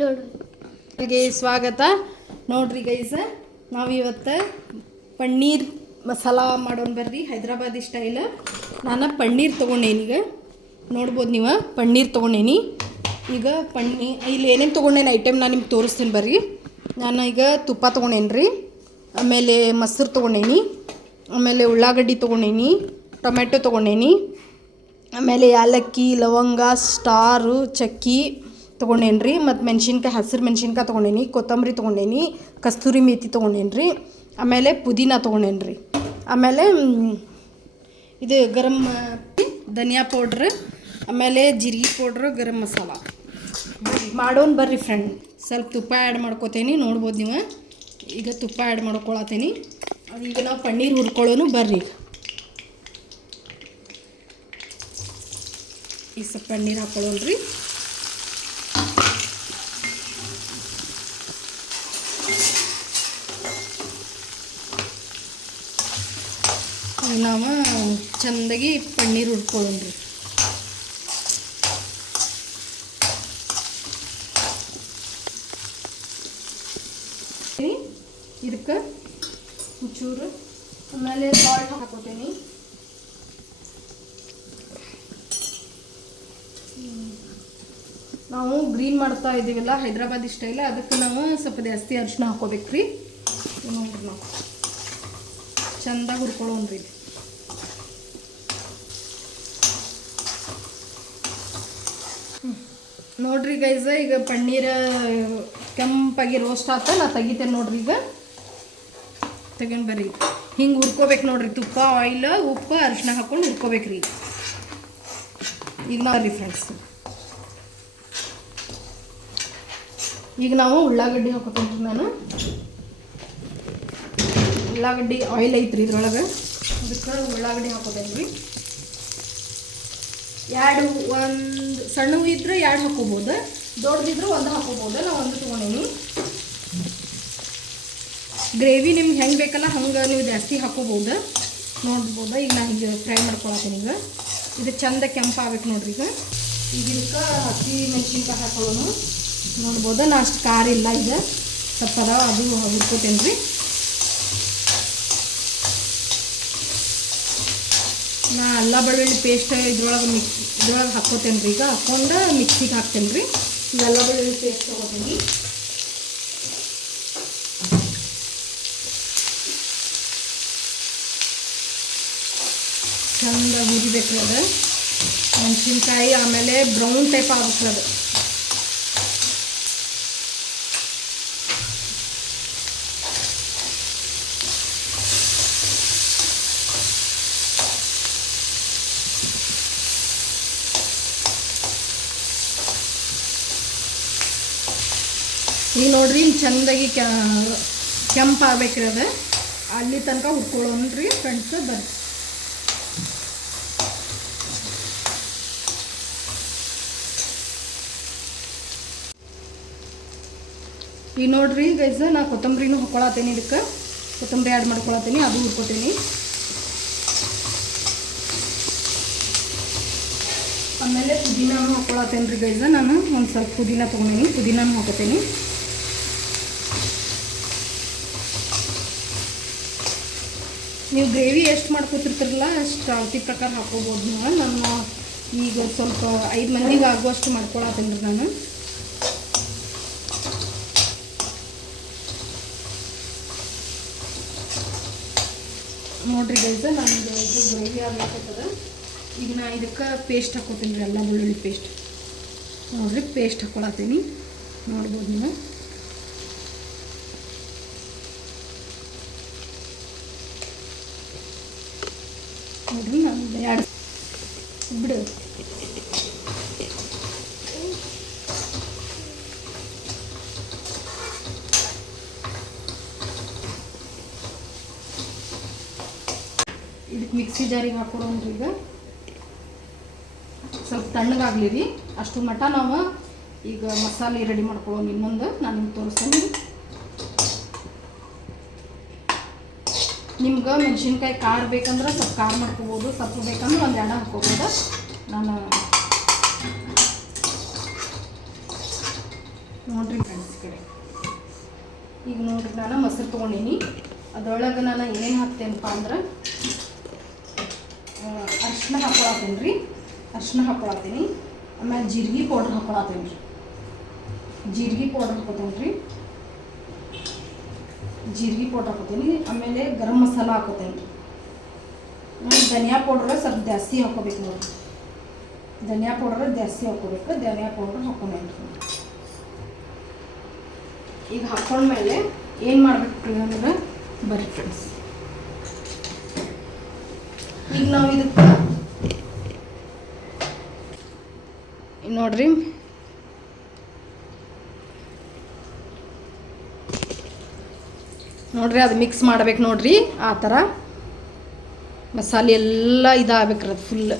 ನೋಡ್ರಿ ಸ್ವಾಗತ. ನೋಡ್ರಿ ಗೈಸ, ನಾವಿವತ್ತು ಪನ್ನೀರ್ ಮಸಾಲ ಮಾಡೋಣ ಬರ್ರಿ, ಹೈದ್ರಾಬಾದಿ ಸ್ಟೈಲ್. ನಾನು ಪನ್ನೀರ್ ತೊಗೊಂಡೇನೀಗ, ನೋಡ್ಬೋದು ನೀವು. ಪನ್ನೀರ್ ತೊಗೊಂಡೇನಿ ಈಗ. ಇಲ್ಲಿ ಏನೇನು ತೊಗೊಂಡೇನಿ ಐಟಮ್ ನಾನು ನಿಮ್ಗೆ ತೋರಿಸ್ತೀನಿ ಬರ್ರಿ. ನಾನು ಈಗ ತುಪ್ಪ ತೊಗೊಂಡೇನಿ ರೀ, ಆಮೇಲೆ ಮೊಸರು ತೊಗೊಂಡೇನಿ, ಆಮೇಲೆ ಉಳ್ಳಾಗಡ್ಡಿ ತೊಗೊಂಡೇನಿ, ಟೊಮೆಟೊ ತೊಗೊಂಡೇನಿ, ಆಮೇಲೆ ಏಲಕ್ಕಿ, ಲವಂಗ, ಸ್ಟಾರು, ಚಕ್ಕಿ ತೊಗೊಂಡೇನಿ ರೀ. ಮತ್ತು ಮೆಣಸಿನ್ಕಾಯಿ, ಹಸಿರು ಮೆಣಸಿನ್ಕಾಯಿ ತೊಗೊಂಡೇನಿ, ಕೊತ್ತಂಬರಿ ತೊಗೊಂಡೇನಿ, ಕಸ್ತೂರಿ ಮೇಥಿ ತೊಗೊಂಡೇನಿ ರೀ, ಆಮೇಲೆ ಪುದೀನ ತೊಗೊಂಡೇನಿ ರೀ, ಆಮೇಲೆ ಇದು ಧನಿಯಾ ಪೌಡ್ರ್, ಆಮೇಲೆ ಜೀರಿಗೆ ಪೌಡ್ರ್, ಗರಂ ಮಸಾಲ. ಮಾಡೋಣ ಬರ್ರಿ ಫ್ರೆಂಡ್. ಸ್ವಲ್ಪ ತುಪ್ಪ ಆ್ಯಡ್ ಮಾಡ್ಕೋತೀನಿ, ನೋಡ್ಬೋದು ನೀವು. ಈಗ ತುಪ್ಪ ಆ್ಯಡ್ ಮಾಡ್ಕೊಳತ್ತೀನಿ. ಈಗ ನಾವು ಪನ್ನೀರ್ ಹುರ್ಕೊಳ್ಳೋನು ಬರ್ರಿ. ಈಗ ಸ್ವಲ್ಪ ಪನ್ನೀರ್ ಹಾಕ್ಕೊಳ್ಳೋಣ ರೀ. ನಾವು ಚೆಂದಾಗಿ ಪನ್ನೀರ್ ಹುರ್ಕೊಳ್ಳೋಣ ರೀ. ಇದಕ್ಕೆ ಒಂಚೂರು ಆಮೇಲೆ ಸಾಲ್ಟ್ ಹಾಕೋತೀನಿ. ನಾವು ಗ್ರೀನ್ ಮಾಡ್ತಾ ಇದ್ದೀವಲ್ಲ ಹೈದ್ರಾಬಾದಿ ಸ್ಟೈಲ್, ಅದಕ್ಕೆ ನಾವು ಸ್ವಲ್ಪ ಜಾಸ್ತಿ ಅರಿಶಿನ ಹಾಕೋಬೇಕು ರೀ. ನೋಡ್ರಿ, ನಾವು ಚೆಂದಾಗಿ ಹುರ್ಕೊಳ್ಳೋಣ್ರಿ. ನೋಡ್ರಿ ಗೈಸ, ಈಗ ಪನ್ನೀರ್ ಕೆಂಪಾಗಿ ರೋಸ್ಟ್ ಆತ. ನಾ ತೆಗಿತೇನೆ ನೋಡ್ರಿ. ಈಗ ತೆಗೊಂಡು ಬರ್ರಿ. ಹಿಂಗೆ ಹುರ್ಕೋಬೇಕು ನೋಡ್ರಿ. ತುಪ್ಪ, ಆಯಿಲ್, ಉಪ್ಪು, ಅರಿಶಿನ ಹಾಕ್ಕೊಂಡು ಹುರ್ಕೋಬೇಕ್ರಿ. ಈಗ ನೋಡ್ರಿ ಫ್ರೆಂಡ್ಸ್, ಈಗ ನಾವು ಉಳ್ಳಾಗಡ್ಡಿ ಹಾಕೋತೀನಿ. ನಾನು ಉಳ್ಳಾಗಡ್ಡಿ ಆಯಿಲ್ ಐತ್ರಿ ಇದ್ರೊಳಗೆ, ಅದಕ್ಕೆ ಉಳ್ಳಾಗಡ್ಡಿ ಹಾಕೋತೇನೆ ರೀ. ಒಂದು ಸಣ್ಣ ಇದ್ರೆ 2 ಹಾಕೋಬೋದು, ದೊಡ್ಡದಿದ್ರೆ 1 ಹಾಕೋಬೋದು. ನಾವು 1 ತೊಗೊಂಡೇನಿ. ಗ್ರೇವಿ ನಿಮ್ಗೆ ಹೆಂಗೆ ಬೇಕಲ್ಲ ಹಂಗೆ ನೀವು ಜಾಸ್ತಿ ಹಾಕೋಬೋದು, ನೋಡ್ಬೋದು. ಈಗ ನಾನು ಈಗ ಫ್ರೈ ಮಾಡ್ಕೊಳತ್ತೀನಿ. ಈಗ ಇದು ಚೆಂದ ಕೆಂಪಾಗಬೇಕು ನೋಡ್ರಿ. ಈಗ ಇದಕ್ಕೆ ಹಸಿ ಮೆಣಸಿನ್ಕಾಯಿ ಹಾಕೊಳ್ಳೋನು, ನೋಡ್ಬೋದು. ನಾ ಅಷ್ಟು ಖಾರ ಇಲ್ಲ, ಈಗ ಸ್ವಲ್ಪ ಅದ, ಅದು ಹುರ್ಕೋತೇನೆ ರೀ. ನಾ ಅಲ್ಲ ಬೆಳ್ಳುಳ್ಳಿ ಪೇಸ್ಟ್ ಇದ್ರೊಳಗೆ ಹಾಕ್ಕೋತೇನೆ ರೀ. ಈಗ ಹಾಕ್ಕೊಂಡು ಮಿಕ್ಸಿಗೆ ಹಾಕ್ತೇನೆ ರೀ. ಈಗ ಅಲ್ಲ ಬೆಳ್ಳುಳ್ಳಿ ಪೇಸ್ಟ್ ತೊಗೋತೀನಿ. ಚಂದ ಹುರಿಬೇಕು ಅದು ಮೆಣಸಿನ್ಕಾಯಿ, ಆಮೇಲೆ ಬ್ರೌನ್ ಟೈಪ್ ಆಗುತ್ತೆ ಅದು. ಈಗ ನೋಡ್ರಿ, ಚೆಂದಾಗಿ ಕೆಂಪಾಗಬೇಕ್ರಿ ಅದು. ಅಲ್ಲಿ ತನಕ ಹುರ್ಕೊಳ್ಳೋಣ್ರಿ ಫ್ರೆಂಡ್ಸ್. ಬರ್ರಿ. ಈಗ ನೋಡ್ರಿ ಗೈಸ, ನಾ ಕೊತ್ತಂಬರಿನೂ ಹಾಕ್ಕೊಳತ್ತೀನಿ. ಇದಕ್ಕೆ ಕೊತ್ತಂಬರಿ ಆ್ಯಡ್ ಮಾಡ್ಕೊಳತ್ತೀನಿ, ಅದು ಹುರ್ಕೋತೀನಿ. ಆಮೇಲೆ ಪುದೀನಾನು ಹಾಕ್ಕೊಳತ್ತೇನೆ ರೀ ಗೈಸ. ನಾನು ಒಂದು ಸ್ವಲ್ಪ ಪುದೀನ ತೊಗೊಂಡೀನಿ, ಪುದೀನಾನು ಹಾಕೋತೀನಿ. ನೀವು ಗ್ರೇವಿ ಎಷ್ಟು ಮಾಡ್ಕೊತಿರ್ತಿರಲ್ಲ ಅಷ್ಟು ಅಳತಿ ಪ್ರಕಾರ ಹಾಕೋಬೋದು ನೀವು. ನಾನು ಈಗ ಸ್ವಲ್ಪ 5 ಮಂದಿಗೆ ಆಗುವಷ್ಟು ಮಾಡ್ಕೊಳತ್ತೀನಿ ರೀ ನಾನು. ನೋಡ್ರಿ ಗೈಸ, ನಾನು ಇದು ಗ್ರೇವಿ ಆಗ್ಬೇಕಾಗ್ತದೆ. ಈಗ ನಾ ಇದಕ್ಕೆ ಪೇಸ್ಟ್ ಹಾಕೋತೀನಿ ರೀ, ಅಲ್ಲ ಬೆಳ್ಳುಳ್ಳಿ ಪೇಸ್ಟ್. ನೋಡ್ರಿ, ಪೇಸ್ಟ್ ಹಾಕ್ಕೊಳತ್ತೀನಿ, ನೋಡ್ಬೋದು ನೀವು. ನೋಡ್ರಿ, ನಾನು 2 ಬಿಡು. ಇದಕ್ಕೆ ಮಿಕ್ಸಿ ಜಾರಿಗೆ ಹಾಕೊಳೋಣ್ರಿ. ಈಗ ಸ್ವಲ್ಪ ತಣ್ಣಗಾಗಲಿ ರೀ, ಅಷ್ಟು ಮಟ್ಟ ನಾವು ಈಗ ಮಸಾಲೆ ರೆಡಿ ಮಾಡ್ಕೊಳ್ಳೋಣ. ಇನ್ನೊಂದು ನಾನು ನಿಮ್ಗೆ ತೋರಿಸ್ತೀನಿ. ನಿಮ್ಗೆ ಮೆಣಸಿನ್ಕಾಯಿ ಖಾರ ಬೇಕಂದ್ರೆ ಸ್ವಲ್ಪ ಖಾರ ಮಾಡ್ಕೋಬೋದು, ಸೊಪ್ಪು ಬೇಕಂದ್ರೆ 1 2 ಹಾಕ್ಕೋಬೋದು. ನಾನು ನೋಡಿರಿ ಫ್ರೆಂಡ್ಸ್ ಕಡೆ ಈಗ ನೋಡಿರಿ ನಾನು ಮೊಸರು ತೊಗೊಂಡೀನಿ. ಅದರೊಳಗೆ ನಾನು ಏನು ಹಾಕ್ತೇನಪ್ಪ ಅಂದ್ರೆ ಅರಿಶಿನ ಹಾಕೊಳತ್ತೀನಿ ರೀ. ಅರಿಶಿನ ಹಾಕೊಳತ್ತೀನಿ. ಆಮೇಲೆ ಜೀರಿಗೆ ಪೌಡ್ರ್ ಹಾಕೊಳತ್ತೀನಿ ರೀ. ಜೀರಿಗೆ ಪೌಡ್ರ್ ಹಾಕೋತೀನಿ ರೀ. ಜೀರಿಗೆ ಪೌಡ್ರ್ ಹಾಕೋತೀನಿ. ಆಮೇಲೆ ಗರಂ ಮಸಾಲ ಹಾಕೋತೀನಿ ರೀ. ಧನಿಯಾ ಪೌಡ್ರ್ ಸ್ವಲ್ಪ ಜಾಸ್ತಿ ಹಾಕೋಬೇಕು ನೋಡಿ. ಧನಿಯಾ ಪೌಡ್ರ್ ಜಾಸ್ತಿ ಹಾಕೋಬೇಕು. ಧನಿಯಾ ಪೌಡ್ರ್ ಹಾಕೊಂಡೇನಿ ರೀ. ಈಗ ಹಾಕೊಂಡ್ಮೇಲೆ ಏನು ಮಾಡ್ಬೇಕು ಅಂದ್ರೆ ಬರ್ರಿ ಫ್ರೆಂಡ್ಸ್, ಈಗ ನಾವು ಇದಕ್ಕೆ ನೋಡ್ರಿ ಅದು ಮಿಕ್ಸ್ ಮಾಡ್ಬೇಕು ನೋಡ್ರಿ. ಆ ಥರ ಮಸಾಲೆ ಎಲ್ಲ ಇದಾಗಬೇಕ್ರಿ, ಅದು ಫುಲ್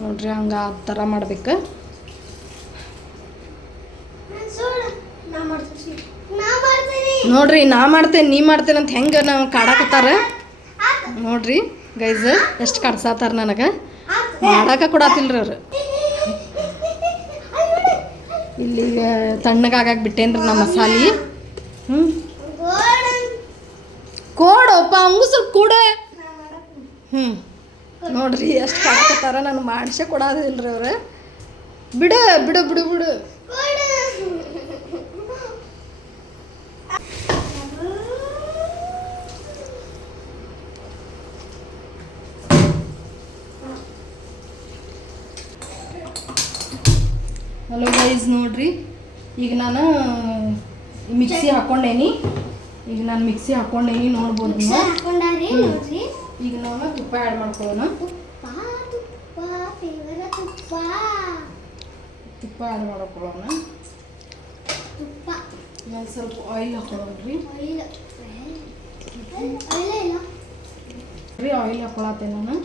ನೋಡ್ರಿ ಹಂಗೆ ಆ ಥರ ಮಾಡ್ಬೇಕು. ನೋಡ್ರಿ ನಾ ಮಾಡ್ತೇನೆ ನೀ ಮಾಡ್ತೇನೆ ಅಂತ ಹೆಂಗೆ ನಾವು ಕಾಡಾಕತ್ತಾರ ನೋಡ್ರಿ ಗೈಸ್, ಎಷ್ಟು ಕಾಡ್ಸಾತಾರ ನನಗೆ. ಮಾಡಾಕ ಕೊಡತಿಲ್ರಿ ಅವ್ರು. ಇಲ್ಲಿ ತಣ್ಣಗಾಗಕ್ಕೆ ಬಿಟ್ಟೇನ್ರಿ ನಾ ಮಸಾಲೆ. ಕೋಡಪ್ಪ ಹಂಗೂ ಸ್ವಲ್ಪ ಕೂಡ. ನೋಡ್ರಿ ಎಷ್ಟು ಕಾಡಕತ್ತಾರ, ನಾನು ಮಾಡಿಸೇ ಕೊಡೋದಿಲ್ರಿ ಅವ್ರು. ಬಿಡು ಬಿಡು ಬಿಡು ಬಿಡು. ಹಲೋ ಗೈಸ್, ನೋಡ್ರಿ ಈಗ ನಾನು ಮಿಕ್ಸಿ ಹಾಕ್ಕೊಂಡೇನಿ. ನೋಡ್ಬೋದು ನೀವು. ಈಗ ನಾವು ತುಪ್ಪ ಆ್ಯಡ್ ಮಾಡ್ಕೊಳ್ಳೋಣ. ತುಪ್ಪ ಆ್ಯಡ್ ಮಾಡ್ಕೊಳ್ಳೋಣ. ನಾನು ಸ್ವಲ್ಪ ಆಯಿಲ್ ಹಾಕೊಳ್ಳೋಣ್ರಿ. ಆಯಿಲ್ ಹಾಕೊಳತ್ತೇನೆ ನಾನು.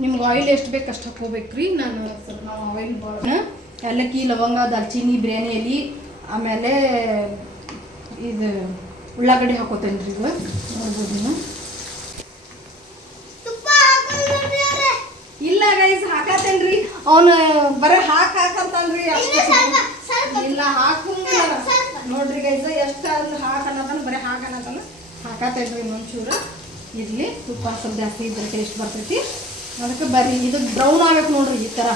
ನಿಮ್ಗೆ ಆಯಿಲ್ ಎಷ್ಟು ಬೇಕು ಅಷ್ಟು ಹಾಕೋಬೇಕ್ರಿ. ನಾನು ಸ್ವಲ್ಪ ಆಯಿಲ್ ಬಾಳ ಏಲಕ್ಕಿ, ಲವಂಗ, ದಾಲ್ಚಿನ್ನಿ, ಬಿರಿಯಾನಿ ಎಲೆ, ಆಮೇಲೆ ಇದು ಉಳ್ಳಾಗಡ್ಡಿ ಹಾಕೋತೇನೆ ರೀ. ಈಗ ನೋಡ್ಬೋದು ನೀವು. ಇಲ್ಲ ಗೈಸ್ ಹಾಕತ್ತೇನೆ ರೀ. ಅವನು ಬರೀ ಹಾಕಂತಾನ್ರಿ. ಇಲ್ಲ ಹಾಕಂಗಿಲ್ಲ ನೋಡ್ರಿ ಗೈಸ್, ಎಷ್ಟು ಅಂದ್ರೆ ಹಾಕನ್ನೋದನ್ನ ಬರೀ ಹಾಕನ್ನೋದನ್ನ ಹಾಕತ್ತೇನೆ ರೀ. ಇನ್ನೊಂಚೂರು ಇರಲಿ, ತುಪ್ಪ ಸ್ವಲ್ಪ ಜಾಸ್ತಿ ಇದ್ರೆ ಟೇಸ್ಟ್ ಬರ್ತೈತಿ. ಅದಕ್ಕೆ ಬರ್ರಿ ಇದು ಬ್ರೌನ್ ಆಗ್ಬೇಕು ನೋಡ್ರಿ. ಈ ಥರ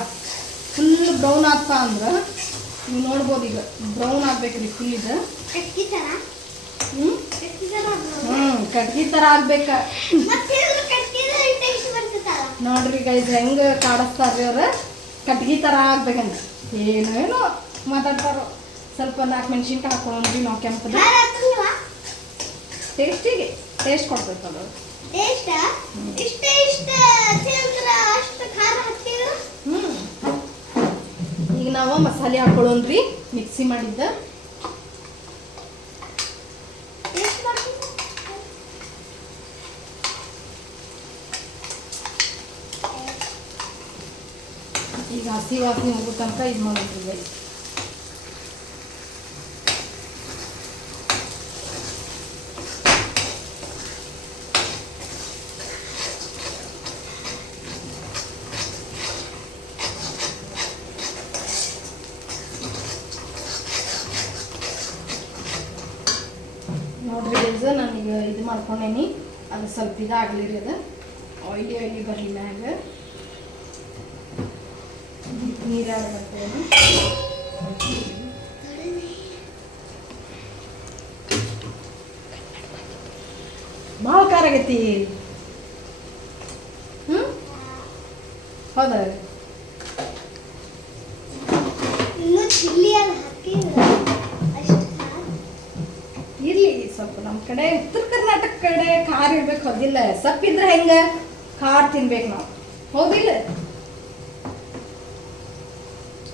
ಫುಲ್ ಬ್ರೌನ್ ಆಗ್ತಾ ಅಂದ್ರೆ ನೀವು ನೋಡ್ಬೋದು. ಈಗ ಬ್ರೌನ್ ಆಗ್ಬೇಕ್ರಿ ಫುಲ್. ಇದು ಕಟ್ಗಿ ಥರ ಆಗ್ಬೇಕ ನೋಡ್ರಿ ಗೈಸ್, ಹೆಂಗೆ ಕಾಡಿಸ್ತಾರ್ರಿ ಅವ್ರು. ಕಟ್ಗಿ ಥರ ಆಗ್ಬೇಕಂತ ಏನೋ ಮಾತಾಡ್ತಾರೋ. ಸ್ವಲ್ಪ 4 ಮೆಣಸಿನ್ಕಾಯಿ ಹಾಕೊಳ್ಳೋಣ್ರಿ ನಾವು. ಕೆಂಪದ ಟೇಸ್ಟಿಗೆ ಟೇಸ್ಟ್ ಕೊಡ್ಬೇಕು ಅದು. ಈಗ ನಾವು ಮಸಾಲೆ ಹಾಕೊಳ್ಳೋಣ್ರಿ ಮಿಕ್ಸಿ ಮಾಡಿದ್ದ. ಈಗ ಹಸಿ ವಾಸನೆ ಹೋಗೋ ತನಕ ಇದು ಮಾಡೋದ್ರಿ. ನೋಡ್ರಿ ಗೈಸ್, ನಾನೀಗ ಇದು ಮಾಡ್ಕೊಂಡೇನಿ. ಅದು ಸ್ವಲ್ಪ ಇದಾಗಲಿ ರೀ. ಅದು ಆಯಿಲಿ ಬರಲಿ. ಮ್ಯಾಗ ನೀರಾಗ ಬರ್ತೇನೆ. ಭಾಳ ಖಾರ ಆಗೈತಿ. ಹೌದಾ? ಇರ್ಲಿ ಸ್ವಲ್ಪ ನಮ್ಮ ಕಡೆ ಉತ್ತರ ಕರ್ನಾಟಕ ಕಡೆ ಖಾರ ಇರ್ಬೇಕು. ಹೌದಿಲ್ಲ? ಸಪ್ಪಿದ್ರೆ ಹೆಂಗ ಖಾರ ತಿನ್ಬೇಕು ನಾವು, ಹೌದಿಲ್ಲ?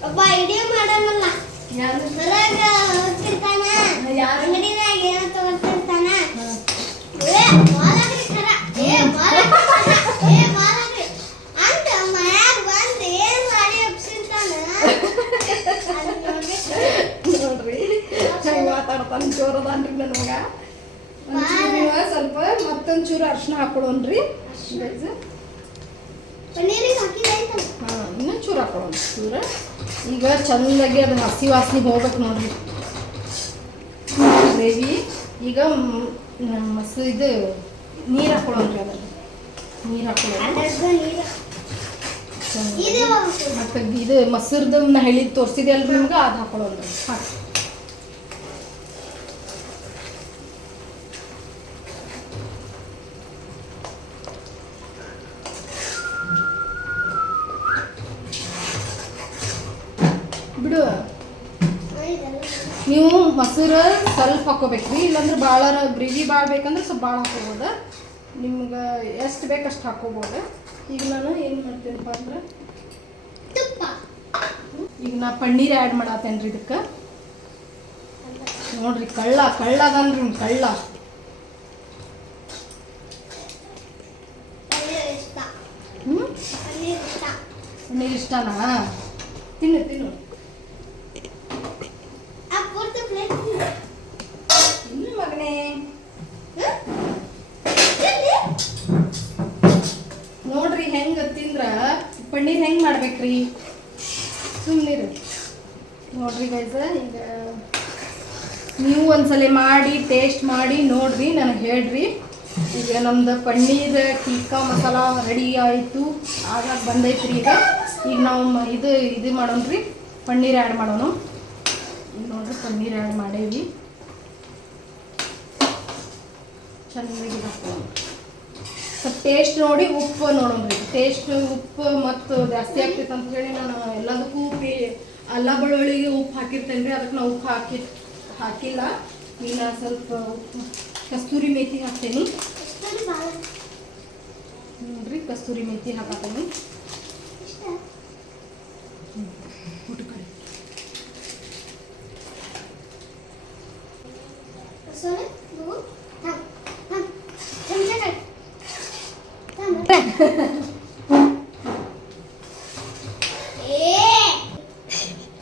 ಒಬ್ಬ ಐಡಿಯಾ ಮಾಡಲ್ಲ. ನೋಡ್ರಿ ಮಾತಾಡ್ತಾನೆ, ಜೋರದಾನ್ರಿ ನನ್ನ ಮಗ. ಸ್ವಲ್ಪ ಮತ್ತೊಂಚೂರು ಅರ್ಶಿನ ಹಾಕೊಳೋನ್ರಿ. ಪನ್ನೀರಿಗೆ ಹಾಕಿದಾಯ್ತಲ್ಲ. ಹಾಂ ಇನ್ನೂ ಚೂರು ಹಾಕೊಳ್ಳೋಣ ಚೂರು. ಈಗ ಚೆಂದಾಗಿ ಅದು ಹಸಿ ವಾಸನೆ ಹೋಗ್ಬೇಕು ನೋಡ್ರಿ ಗ್ರೇವಿ. ಈಗ ಇದು ನೀರು ಹಾಕೊಳ್ಳೋಣ್ರಿ ಅದ್ರಲ್ಲಿ ನೀರು ಹಾಕೊಳ್ಳೋಣ. ಅದರ್ದು ನೀರು. ಇದು ಯಾವಾಗ? ಮತ್ತು ಇದು ಮೊಸರ್ದು ನಾ ಹೇಳಿದ್ದು ತೋರಿಸಿದೆ ಅಲ್ರಿ ನಿಮ್ಗೆ ಅದು ಹಾಕೊಳ್ಳೋಣ್ರಿ. ಹಾಕಿ ಬಿಡು. ಇದೆಲ್ಲ ನೀವು ಮೊಸರು ಸ್ವಲ್ಪ ಹಾಕೋಬೇಕ್ರಿ, ಇಲ್ಲಾಂದ್ರೆ ಭಾಳ ಗ್ರೇವಿ ಭಾಳ ಬೇಕಂದ್ರೆ ಸ್ವಲ್ಪ ಭಾಳ ಹಾಕೋಬೋದು. ನಿಮ್ಗೆ ಎಷ್ಟು ಬೇಕು ಅಷ್ಟು ಹಾಕೋಬೋದು. ಈಗ ನಾನು ಏನು ಮಾಡ್ತೀನಪ್ಪ ಅಂದ್ರೆ ತುಪ್ಪ. ಈಗ ನಾ ಪನ್ನೀರ್ ಆ್ಯಡ್ ಮಾಡತ್ತೇನೆ ರೀ ಇದಕ್ಕೆ. ನೋಡ್ರಿ ಕಳ್ಳ ಅದನ್ರಿ ಕಳ್ಳ. ಪನ್ನೀರ್ ಇಷ್ಟ. ಹ್ಞೂ ಪನ್ನೀರ್ ಇಷ್ಟ. ಪನ್ನೀರ್ ಇಷ್ಟನಾ? ತಿನ್ನು ತಿನ್ನು. ಆ ಪೂರ್ತಿ ಪ್ಲೇಟ್ ಇನ್ನು ಮಗನೇ ನೋಡ್ರಿ ಹೆಂಗೆ ತಿಂದ್ರೆ ಪನ್ನೀರ್ ಹೆಂಗೆ ಮಾಡ್ಬೇಕ್ರಿ. ಸುಮ್ಮನಿರು ನೋಡ್ರಿ ಗೈಸ. ಈಗ ನೀವು ಒಂದ್ಸಲ ಮಾಡಿ ಟೇಸ್ಟ್ ಮಾಡಿ ನೋಡ್ರಿ, ನನಗೆ ಹೇಳ್ರಿ. ಈಗ ನಮ್ದು ಪನ್ನೀರ್ ಟಿಕ್ಕಾ ಮಸಾಲ ರೆಡಿ ಆಯಿತು, ಆಗಾಗ ಬಂದೈತ್ರಿ. ಈಗ ನಾವು ಇದು ಮಾಡೋಣ್ರಿ, ಪನ್ನೀರ್ ಆ್ಯಡ್ ಮಾಡೋಣ. ಈಗ ನೋಡ್ರಿ ಪನ್ನೀರ್ ಆ್ಯಡ್ ಮಾಡೇವಿ. ಚೆನ್ನಾಗಿ ಹಾಕೋಣ. ಸ್ವಲ್ಪ ಟೇಸ್ಟ್ ನೋಡಿ ಉಪ್ಪು ನೋಡೋಣ್ರಿ. ಟೇಸ್ಟ್ ಉಪ್ಪು ಮತ್ತು ಜಾಸ್ತಿ ಆಗ್ತೈತೆ ಅಂತ ಹೇಳಿ ನಾನು ಎಲ್ಲದಕ್ಕೂ ಅಲ್ಲ ಬೆಳ್ಳುಳ್ಳಿಗೆ ಉಪ್ಪು ಹಾಕಿರ್ತೇನೆ ರೀ. ಅದಕ್ಕೆ ನಾವು ಉಪ್ಪು ಹಾಕಿಲ್ಲ. ಈಗ ನಾನು ಸ್ವಲ್ಪ ಉಪ್ಪು ಕಸ್ತೂರಿ ಮೇಥಿ ಹಾಕ್ತೇನೆ ನೋಡ್ರಿ. ಕಸ್ತೂರಿ ಮೇಥಿ ಹಾಕತ್ತೇನೆ.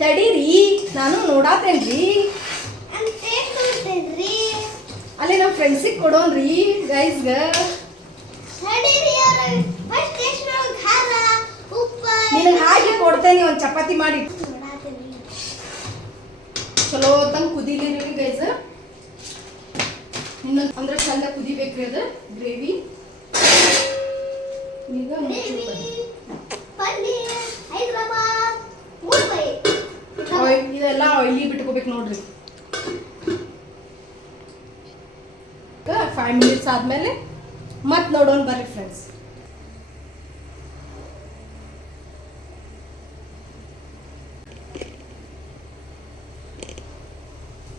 ತಡೀರಿ, ನಾನು ನೋಡಾತೇನ್ರಿ. ಅಲ್ಲಿ ನಮ್ಮ ಫ್ರೆಂಡ್ಸಿಗೆ ಕೊಡೋನ್ರಿ ಗೈಸ್ಗೆ. ನಿನಗೆ ಹಾಗೆ ಕೊಡ್ತೇನೆ, ಒಂದು ಚಪಾತಿ ಮಾಡಿ ಚಲೋ ತಂಗ ಕುದೀಲಿ ರೀ ಗೈಸ್. ಇನ್ನು ಅಂದ್ರೆ ಚಂದ ಕುದಿಬೇಕ್ರಿ ಅದು ಗ್ರೇವಿ. ಈಗ ಇದೆಲ್ಲ ಆಯಿಲಿ ಬಿಟ್ಕೋಬೇಕು ನೋಡ್ರಿ. 5 ಮಿನಿಟ್ಸ್ ಆದಮೇಲೆ ಮತ್ತೆ ನೋಡೋಣ ಬರ್ರಿ ಫ್ರೆಂಡ್ಸ್.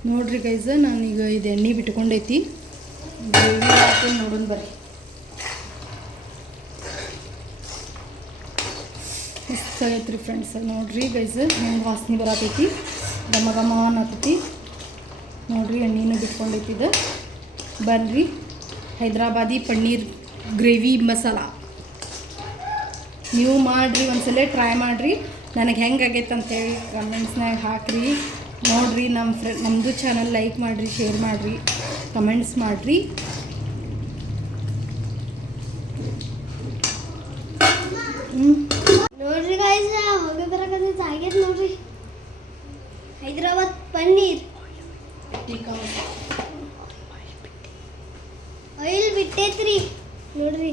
ನೋಡ್ರಿ ಗೈಸ್, ನಾನೀಗ ಇದು ಎಣ್ಣೆ ಬಿಟ್ಕೊಂಡೈತಿ. ಗ್ರೇವಿ ಹಾಕೊಂಡು ನೋಡೋಣ ಬರ್ರಿ. ಮಸ್ತ್ ಆಗೈತ್ರಿ ಫ್ರೆಂಡ್ಸ್. ನೋಡ್ರಿ ಗೈಸ್ ಹೆಂಗೆ ವಾಸನೆ ಬರತೈತಿ, ಘಮ ಘಮ ಅನ್ನತೈತಿ ನೋಡ್ರಿ. ಎಣ್ಣೆನೂ ಬಿಟ್ಕೊಂಡೈತಿ. ಇದು ಬನ್ರಿ ಹೈದ್ರಾಬಾದಿ ಪನ್ನೀರ್ ಗ್ರೇವಿ ಮಸಾಲ ನೀವು ಮಾಡಿರಿ, ಒಂದ್ಸಲ ಟ್ರೈ ಮಾಡಿರಿ. ನನಗೆ ಹೆಂಗೆ ಆಗೈತೆ ಅಂತೇಳಿ ಕಮೆಂಟ್ಸ್ನಾಗ ಹಾಕಿರಿ. ನೋಡಿರಿ, ನಮ್ಮದು ಚಾನಲ್ ಲೈಕ್ ಮಾಡಿರಿ, ಶೇರ್ ಮಾಡಿರಿ, ಕಮೆಂಟ್ಸ್ ಮಾಡಿರಿ. ನೋಡ್ರಿ ಗಾಯ್ಸ್, ಹೋಗಿ ಬರಕತ್ತೈತೆ ಆಗೈತೆ ನೋಡ್ರಿ. ಹೈದ್ರಾಬಾದ್ ಪನ್ನೀರ್ ಆಯಿಲ್ ಬಿಟ್ಟೈತ್ರಿ ನೋಡ್ರಿ.